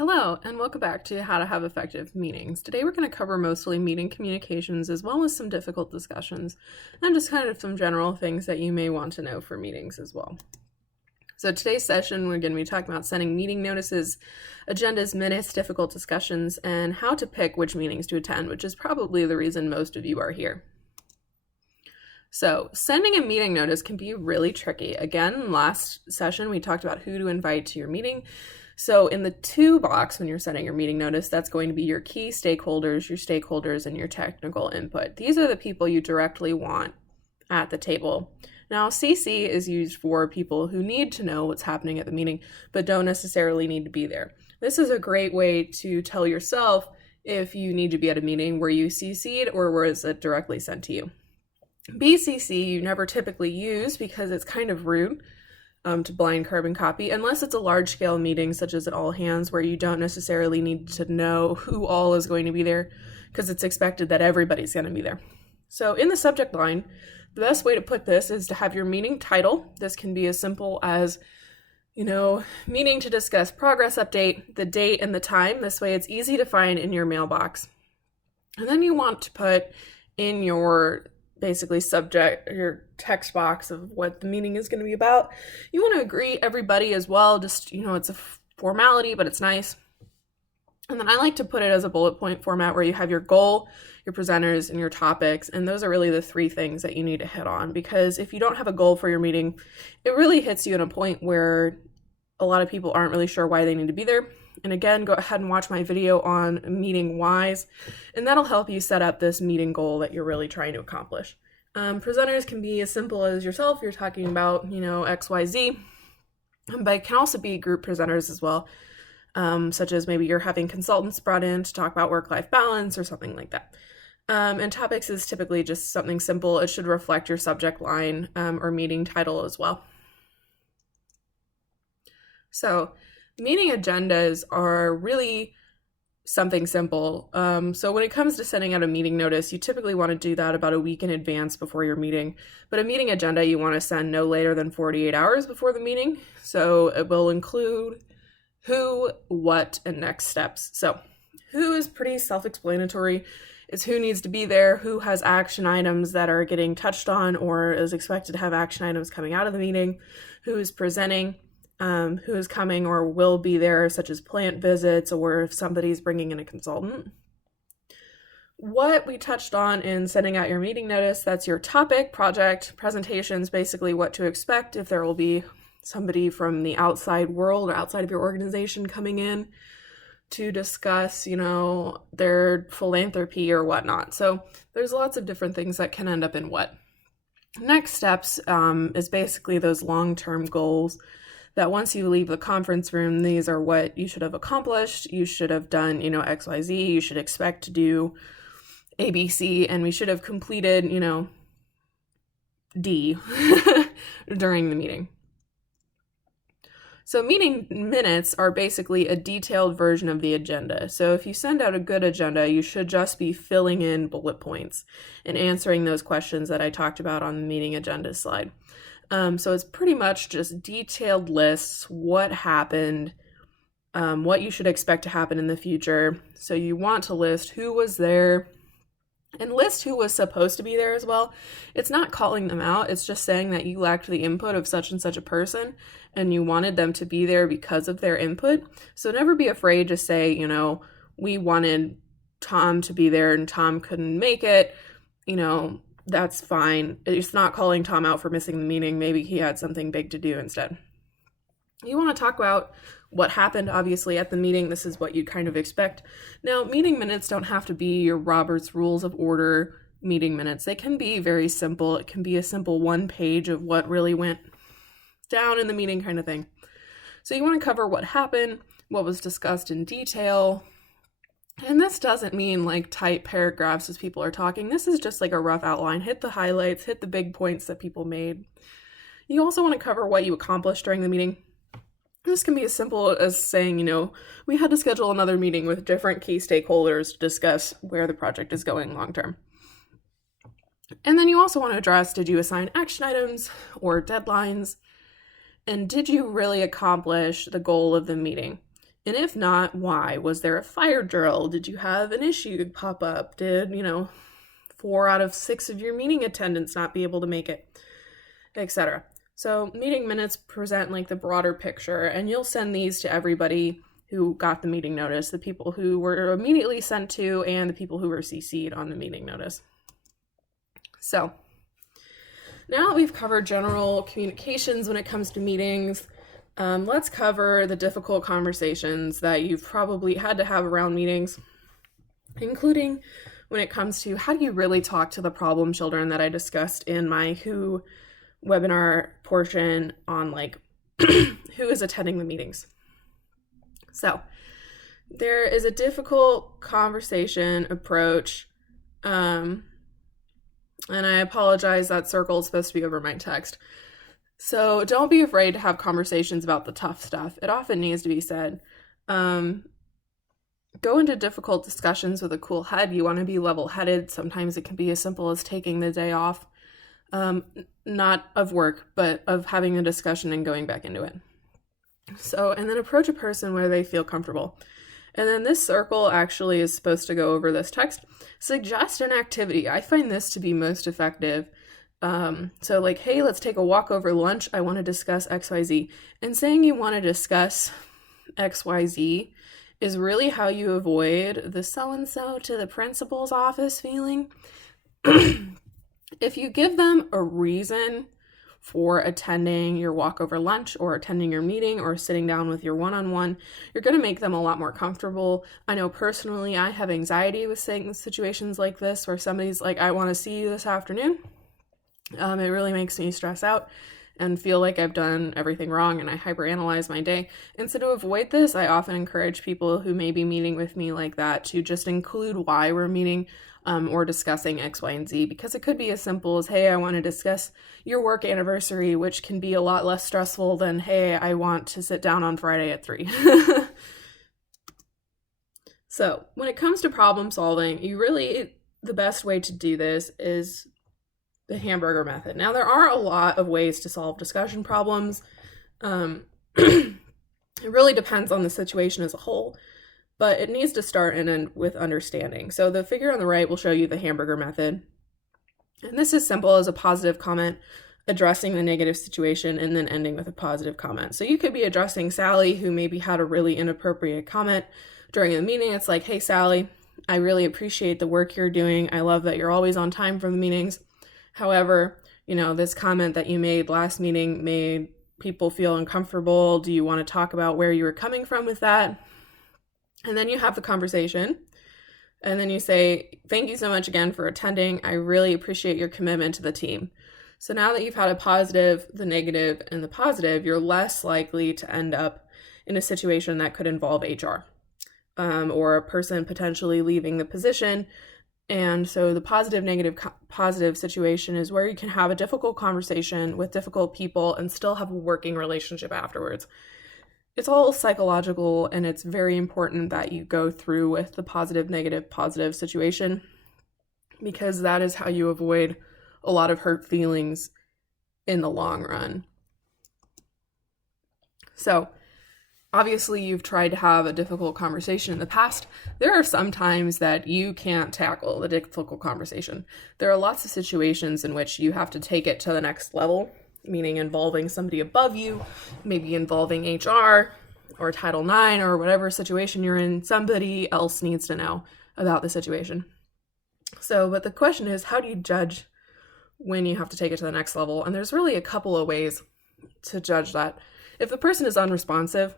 Hello, and welcome back to How to Have Effective Meetings. Today we're going to cover mostly meeting communications as well as some difficult discussions and just kind of some general things that you may want to know for meetings as well. So today's session, we're going to be talking about sending meeting notices, agendas, minutes, difficult discussions, and how to pick which meetings to attend, which is probably the reason most of you are here. So sending a meeting notice can be really tricky. Again, last session, we talked about who to invite to your meeting. So in the to box, when you're sending your meeting notice, that's going to be your key stakeholders, and your technical input. These are the people you directly want at the table. Now, CC is used for people who need to know what's happening at the meeting, but don't necessarily need to be there. This is a great way to tell yourself if you need to be at a meeting where you CC'd or was it directly sent to you. BCC you never typically use because it's kind of rude to blind carbon copy, unless it's a large-scale meeting such as an all-hands where you don't necessarily need to know who all is going to be there because it's expected that everybody's going to be there. So in the subject line, the best way to put this is to have your meeting title. This can be as simple as, meeting to discuss progress update, the date and the time. This way it's easy to find in your mailbox. And then you want to put in your basically subject, your text box of what the meeting is going to be about. You want to agree everybody as well, just, it's a formality, but it's nice. And then I like to put it as a bullet point format where you have your goal, your presenters, and your topics. And those are really the three things that you need to hit on, because if you don't have a goal for your meeting, it really hits you at a point where a lot of people aren't really sure why they need to be there. And again, go ahead and watch my video on meeting whys, and that'll help you set up this meeting goal that you're really trying to accomplish. Presenters can be as simple as yourself. You're talking about, XYZ, but it can also be group presenters as well, such as maybe you're having consultants brought in to talk about work-life balance or something like that. And topics is typically just something simple. It should reflect your subject line or meeting title as well. So meeting agendas are really something simple. So when it comes to sending out a meeting notice, you typically want to do that about a week in advance before your meeting. But a meeting agenda you want to send no later than 48 hours before the meeting. So it will include who, what, and next steps. So who is pretty self-explanatory. It's who needs to be there, who has action items that are getting touched on or is expected to have action items coming out of the meeting, who is presenting, who is coming or will be there, such as plant visits or if somebody's bringing in a consultant. What we touched on in sending out your meeting notice, that's your topic, project, presentations, basically what to expect if there will be somebody from the outside world or outside of your organization coming in to discuss, their philanthropy or whatnot. So there's lots of different things that can end up in what. Next steps is basically those long-term goals that once you leave the conference room, these are what you should have accomplished. You should have done, XYZ. You should expect to do ABC, and we should have completed, D during the meeting. So meeting minutes are basically a detailed version of the agenda. So if you send out a good agenda, you should just be filling in bullet points and answering those questions that I talked about on the meeting agenda slide. So it's pretty much just detailed lists, what happened, what you should expect to happen in the future. So you want to list who was there and list who was supposed to be there as well. It's not calling them out. It's just saying that you lacked the input of such and such a person and you wanted them to be there because of their input. So never be afraid to say, we wanted Tom to be there and Tom couldn't make it, that's fine. It's not calling Tom out for missing the meeting. Maybe he had something big to do instead. You want to talk about what happened, obviously, at the meeting. This is what you kind of expect. Now, meeting minutes don't have to be your Robert's Rules of Order meeting minutes. They can be very simple. It can be a simple one page of what really went down in the meeting kind of thing. So you want to cover what happened, what was discussed in detail. And this doesn't mean like tight paragraphs as people are talking. This is just like a rough outline. Hit the highlights, hit the big points that people made. You also want to cover what you accomplished during the meeting. This can be as simple as saying, we had to schedule another meeting with different key stakeholders to discuss where the project is going long term. And then you also want to address, did you assign action items or deadlines? And did you really accomplish the goal of the meeting? And if not, why? Was there a fire drill? Did you have an issue pop up? Did, 4 out of 6 of your meeting attendants not be able to make it, etc. So meeting minutes present like the broader picture, and you'll send these to everybody who got the meeting notice, the people who were immediately sent to, and the people who were CC'd on the meeting notice. So now that we've covered general communications when it comes to meetings, let's cover the difficult conversations that you've probably had to have around meetings, including when it comes to how do you really talk to the problem children that I discussed in my Who webinar portion on who is attending the meetings. So there is a difficult conversation approach, and I apologize, that circle is supposed to be over my text. So don't be afraid to have conversations about the tough stuff. It often needs to be said. Go into difficult discussions with a cool head. You want to be level-headed. Sometimes it can be as simple as taking the day off, not of work, but of having a discussion and going back into it. So, and then approach a person where they feel comfortable. And then this circle actually is supposed to go over this text. Suggest an activity. I find this to be most effective. So hey, let's take a walk over lunch. I want to discuss XYZ. And saying you want to discuss XYZ is really how you avoid the so-and-so to the principal's office feeling. If you give them a reason for attending your walk over lunch or attending your meeting or sitting down with your one-on-one, you're going to make them a lot more comfortable. I know personally I have anxiety with saying situations like this where somebody's like, I want to see you this afternoon. It really makes me stress out and feel like I've done everything wrong and I hyperanalyze my day. And so to avoid this, I often encourage people who may be meeting with me like that to just include why we're meeting or discussing X, Y, and Z, because it could be as simple as, hey, I want to discuss your work anniversary, which can be a lot less stressful than, hey, I want to sit down on Friday at 3. So when it comes to problem solving, the best way to do this is the hamburger method. Now, there are a lot of ways to solve discussion problems. It really depends on the situation as a whole, but it needs to start and end with understanding. So the figure on the right will show you the hamburger method. And this is simple as a positive comment, addressing the negative situation, and then ending with a positive comment. So you could be addressing Sally, who maybe had a really inappropriate comment during the meeting. It's like, hey, Sally, I really appreciate the work you're doing. I love that you're always on time for the meetings. However, this comment that you made last meeting made people feel uncomfortable. Do you want to talk about where you were coming from with that? And then you have the conversation. And then you say, thank you so much again for attending. I really appreciate your commitment to the team. So now that you've had a positive, the negative, and the positive, you're less likely to end up in a situation that could involve HR or a person potentially leaving the position. And so the positive, negative, positive situation is where you can have a difficult conversation with difficult people and still have a working relationship afterwards. It's all psychological, and it's very important that you go through with the positive, negative, positive situation, because that is how you avoid a lot of hurt feelings in the long run. So obviously, you've tried to have a difficult conversation in the past. There are some times that you can't tackle the difficult conversation. There are lots of situations in which you have to take it to the next level, meaning involving somebody above you, maybe involving HR or Title IX or whatever situation you're in. Somebody else needs to know about the situation. But the question is, how do you judge when you have to take it to the next level? And there's really a couple of ways to judge that. If the person is unresponsive,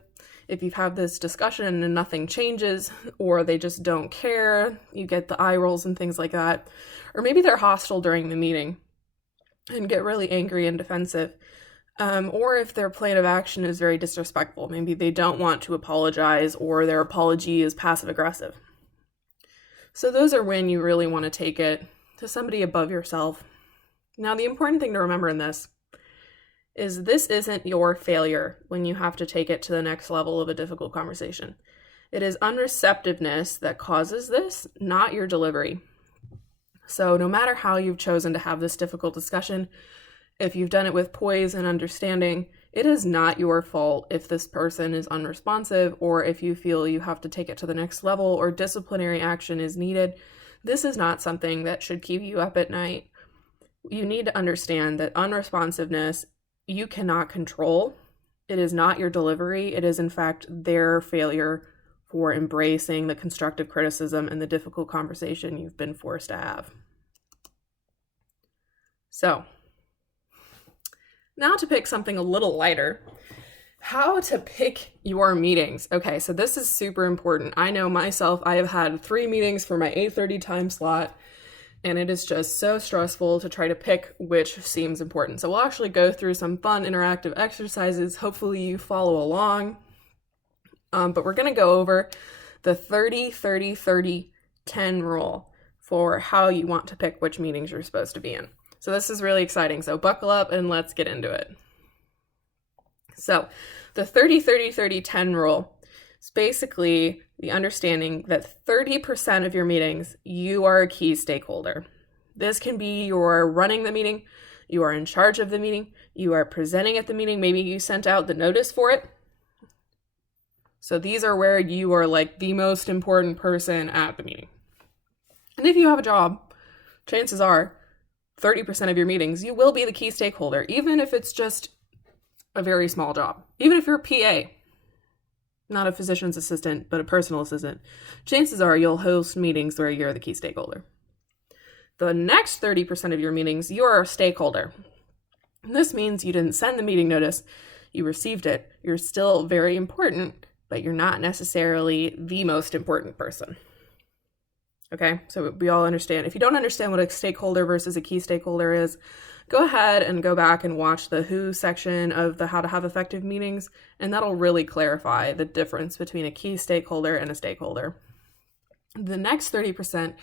if you've had this discussion and nothing changes, or they just don't care, you get the eye rolls and things like that, or maybe they're hostile during the meeting and get really angry and defensive, or if their plan of action is very disrespectful, maybe they don't want to apologize, or their apology is passive-aggressive. So those are when you really want to take it to somebody above yourself. Now, the important thing to remember in this isn't your failure when you have to take it to the next level of a difficult conversation. It is unreceptiveness that causes this, not your delivery. So no matter how you've chosen to have this difficult discussion, if you've done it with poise and understanding, It is not your fault if this person is unresponsive or if you feel you have to take it to the next level or disciplinary action is needed. This is not something that should keep you up at night. You need to understand that unresponsiveness you cannot control. It is not your delivery. It is, in fact, their failure for embracing the constructive criticism and the difficult conversation you've been forced to have. So, now to pick something a little lighter, how to pick your meetings. Okay, so this is super important. I know myself, I have had 3 meetings for my 8:30 time slot, and it is just so stressful to try to pick which seems important. So we'll actually go through some fun interactive exercises. Hopefully you follow along. But we're going to go over the 30-30-30-10 rule for how you want to pick which meetings you're supposed to be in. So this is really exciting. So buckle up and let's get into it. So the 30-30-30-10 rule is basically the understanding that 30% of your meetings, you are a key stakeholder. This can be you're running the meeting, you are in charge of the meeting, you are presenting at the meeting, maybe you sent out the notice for it. So these are where you are like the most important person at the meeting. And if you have a job, chances are 30% of your meetings, you will be the key stakeholder, even if it's just a very small job. Even if you're a PA, not a physician's assistant, but a personal assistant, chances are you'll host meetings where you're the key stakeholder. The next 30% of your meetings, you're a stakeholder. This means you didn't send the meeting notice, you received it. You're still very important, but you're not necessarily the most important person. Okay, so we all understand. If you don't understand what a stakeholder versus a key stakeholder is, go ahead and go back and watch the Who section of the How to Have Effective Meetings, and that'll really clarify the difference between a key stakeholder and a stakeholder. The next 30%,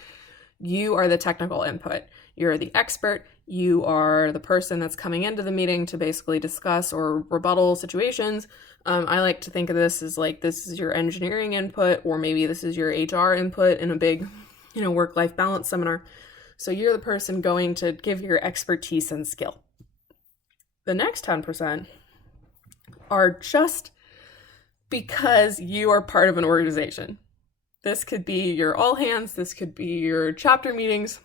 you are the technical input. You're the expert. You are the person that's coming into the meeting to basically discuss or rebuttal situations. I like to think of this as like this is your engineering input, or maybe this is your HR input in a big, work-life balance seminar. So you're the person going to give your expertise and skill. The next 10% are just because you are part of an organization. This could be your all hands, this could be your chapter meetings.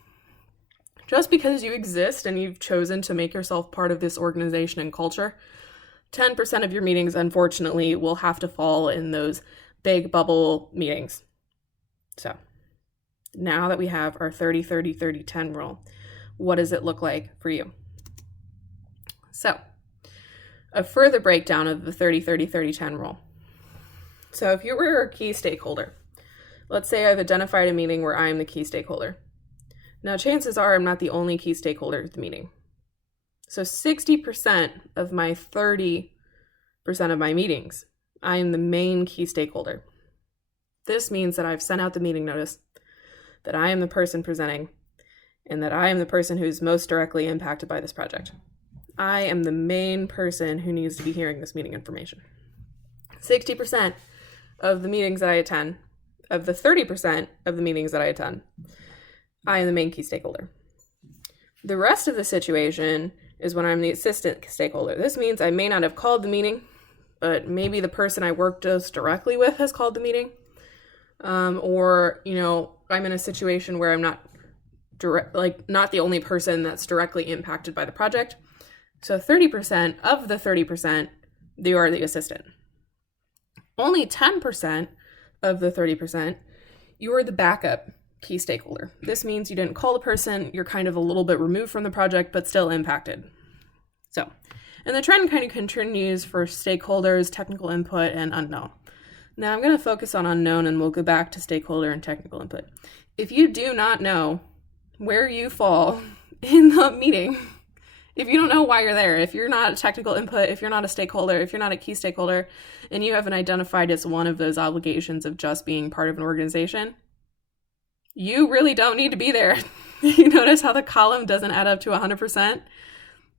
Just because you exist and you've chosen to make yourself part of this organization and culture, 10% of your meetings, unfortunately, will have to fall in those big bubble meetings. So now that we have our 30-30-30-10 rule, what does it look like for you? So a further breakdown of the 30-30-30-10 rule. So if you were a key stakeholder, let's say I've identified a meeting where I'm the key stakeholder. Now, chances are I'm not the only key stakeholder at the meeting. So 60% of my 30% of my meetings, I am the main key stakeholder. This means that I've sent out the meeting notice, that I am the person presenting, and that I am the person who's most directly impacted by this project. I am the main person who needs to be hearing this meeting information. 60% of the meetings that I attend, of the 30% of the meetings that I attend, I am the main key stakeholder. The rest of the situation is when I'm the assistant stakeholder. This means I may not have called the meeting, but maybe the person I work just directly with has called the meeting. Or, I'm in a situation where I'm not the only person that's directly impacted by the project. So 30% of the 30%, they are the assistant. Only 10% of the 30%, you are the backup key stakeholder. This means you didn't call the person, you're kind of a little bit removed from the project, but still impacted. So, and the trend kind of continues for stakeholders, technical input, and unknown. Now I'm going to focus on unknown, and we'll go back to stakeholder and technical input. If you do not know where you fall in the meeting, if you don't know why you're there, if you're not a technical input, if you're not a stakeholder, if you're not a key stakeholder, and you haven't identified as one of those obligations of just being part of an organization, you really don't need to be there. You notice how the column doesn't add up to 100%?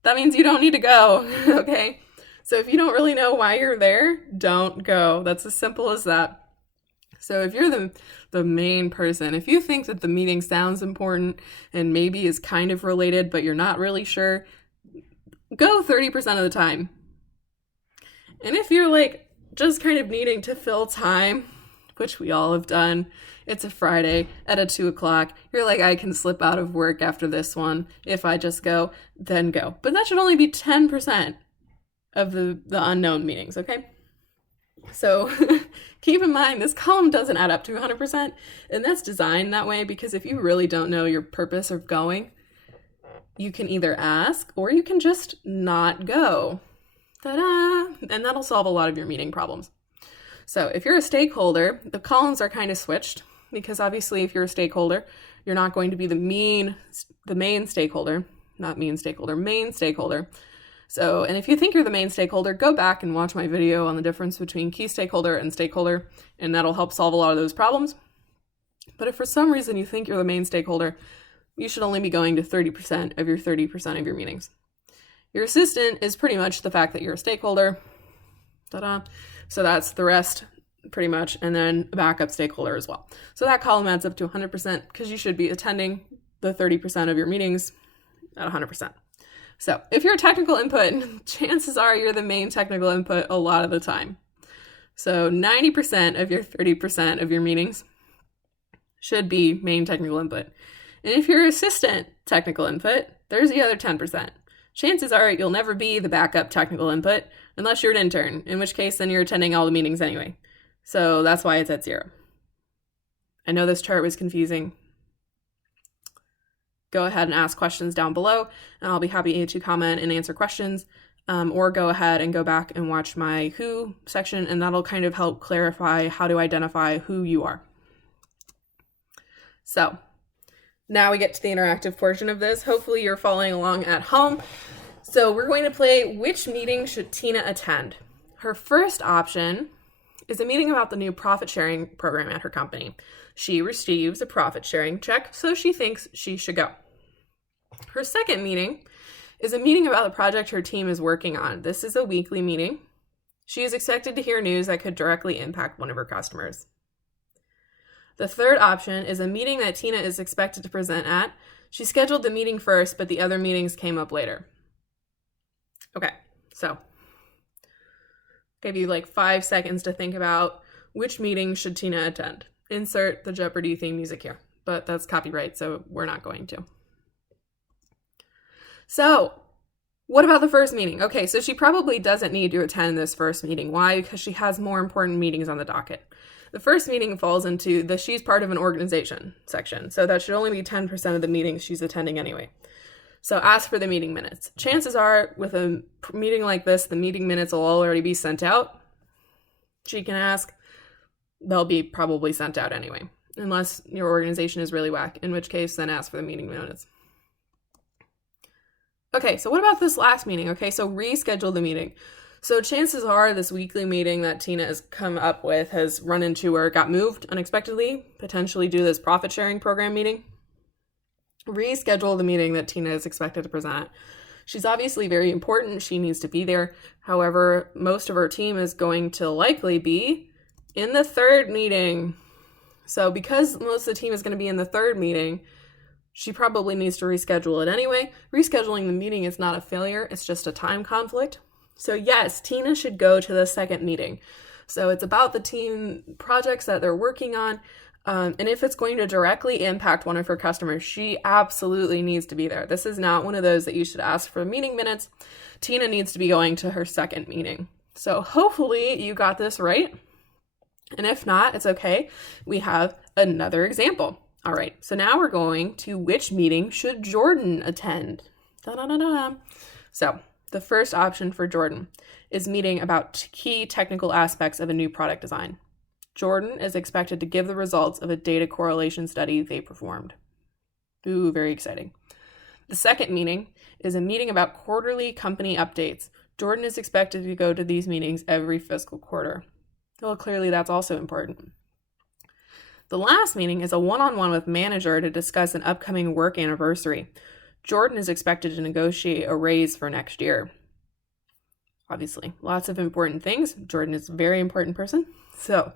That means you don't need to go, okay? So if you don't really know why you're there, don't go. That's as simple as that. So if you're the main person, if you think that the meeting sounds important and maybe is kind of related, but you're not really sure, go 30% of the time. And if you're like just kind of needing to fill time, which we all have done, it's a Friday at 2:00, you're like, I can slip out of work after this one. If I just go, then go. But that should only be 10% of the unknown meetings, okay? So keep in mind, this column doesn't add up to 100%, and that's designed that way because if you really don't know your purpose of going, you can either ask or you can just not go. Ta-da! And that'll solve a lot of your meeting problems. So if you're a stakeholder, the columns are kind of switched because obviously if you're a stakeholder, you're not going to be the main stakeholder, not mean stakeholder, main stakeholder. So, and if you think you're the main stakeholder, go back and watch my video on the difference between key stakeholder and stakeholder, and that'll help solve a lot of those problems. But if for some reason you think you're the main stakeholder, you should only be going to 30% of your 30% of your meetings. Your assistant is pretty much the fact that you're a stakeholder. Ta-da. So that's the rest pretty much, and then a backup stakeholder as well. So that column adds up to 100% because you should be attending the 30% of your meetings at 100%. So if you're a technical input, chances are you're the main technical input a lot of the time. So 90% of your 30% of your meetings should be main technical input. And if you're assistant technical input, there's the other 10%. Chances are you'll never be the backup technical input unless you're an intern, in which case then you're attending all the meetings anyway. So that's why it's at 0. I know this chart was confusing. Go ahead and ask questions down below, and I'll be happy to comment and answer questions, or go ahead and go back and watch my who section, and that'll kind of help clarify how to identify who you are. So now we get to the interactive portion of this. Hopefully you're following along at home. So we're going to play which meeting should Tina attend? Her first option is a meeting about the new profit sharing program at her company. She receives a profit sharing check, so she thinks she should go. Her second meeting is a meeting about the project her team is working on. This is a weekly meeting. She is expected to hear news that could directly impact one of her customers. The third option is a meeting that Tina is expected to present at. She scheduled the meeting first, but the other meetings came up later. Okay, so give you like 5 seconds to think about which meeting should Tina attend. Insert the Jeopardy theme music here, but that's copyright, so we're not going to. So what about the first meeting? Okay, so she probably doesn't need to attend this first meeting. Why? Because she has more important meetings on the docket. The first meeting falls into the she's part of an organization section, so that should only be 10% of the meetings she's attending anyway. So ask for the meeting minutes. Chances are with a meeting like this, the meeting minutes will already be sent out. She can ask. They'll be probably sent out anyway, unless your organization is really whack, in which case then ask for the meeting minutes. Okay, so what about this last meeting? Okay, so reschedule the meeting. So chances are this weekly meeting that Tina has come up with has run into or got moved unexpectedly, potentially due to this profit sharing program meeting. Reschedule the meeting that Tina is expected to present at. She's obviously very important. She needs to be there. However, most of her team is going to likely be in the third meeting. So because most of the team is going to be in the third meeting, she probably needs to reschedule it anyway. Rescheduling the meeting is not a failure. It's just a time conflict. So yes, Tina should go to the second meeting. So it's about the team projects that they're working on. And if it's going to directly impact one of her customers, she absolutely needs to be there. This is not one of those that you should ask for meeting minutes. Tina needs to be going to her second meeting. So hopefully you got this right. And if not, it's okay. We have another example. All right, so now we're going to which meeting should Jordan attend? Da-da-da-da. So the first option for Jordan is meeting about key technical aspects of a new product design. Jordan is expected to give the results of a data correlation study they performed. Ooh, very exciting. The second meeting is a meeting about quarterly company updates. Jordan is expected to go to these meetings every fiscal quarter. Well, clearly that's also important. The last meeting is a one-on-one with manager to discuss an upcoming work anniversary. Jordan is expected to negotiate a raise for next year. Obviously, lots of important things. Jordan is a very important person. So,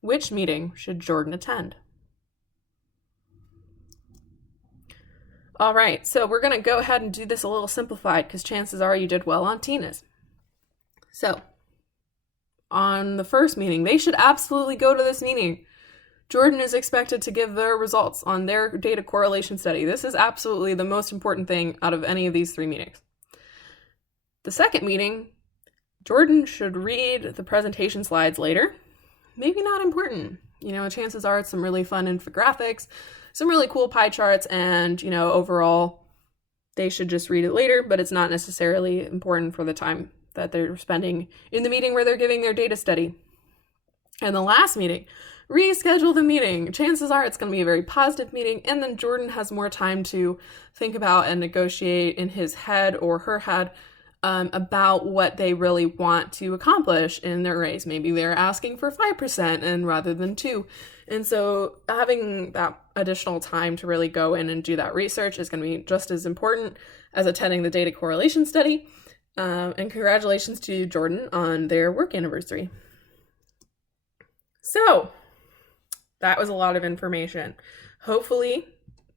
which meeting should Jordan attend? All right, so we're going to go ahead and do this a little simplified because chances are you did well on Tina's. So, on the first meeting. They should absolutely go to this meeting. Jordan is expected to give their results on their data correlation study. This is absolutely the most important thing out of any of these 3 meetings. The second meeting, Jordan should read the presentation slides later. Maybe not important. Chances are it's some really fun infographics, some really cool pie charts, and, overall, they should just read it later, but it's not necessarily important for the time that they're spending in the meeting where they're giving their data study. And the last meeting, reschedule the meeting. Chances are it's going to be a very positive meeting, and then Jordan has more time to think about and negotiate in his head or her head about what they really want to accomplish in their raise. Maybe they're asking for 5% and rather than 2%. And so having that additional time to really go in and do that research is going to be just as important as attending the data correlation study. And congratulations to Jordan on their work anniversary. So that was a lot of information. Hopefully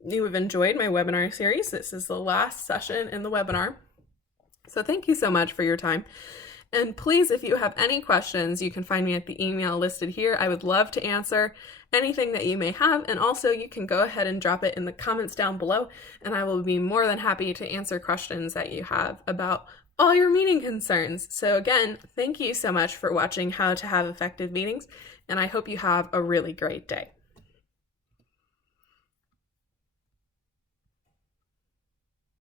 you have enjoyed my webinar series. This is the last session in the webinar. So thank you so much for your time. And please, if you have any questions, you can find me at the email listed here. I would love to answer anything that you may have. And also you can go ahead and drop it in the comments down below, and I will be more than happy to answer questions that you have about all your meeting concerns. So again, thank you so much for watching How to Have Effective Meetings, and I hope you have a really great day.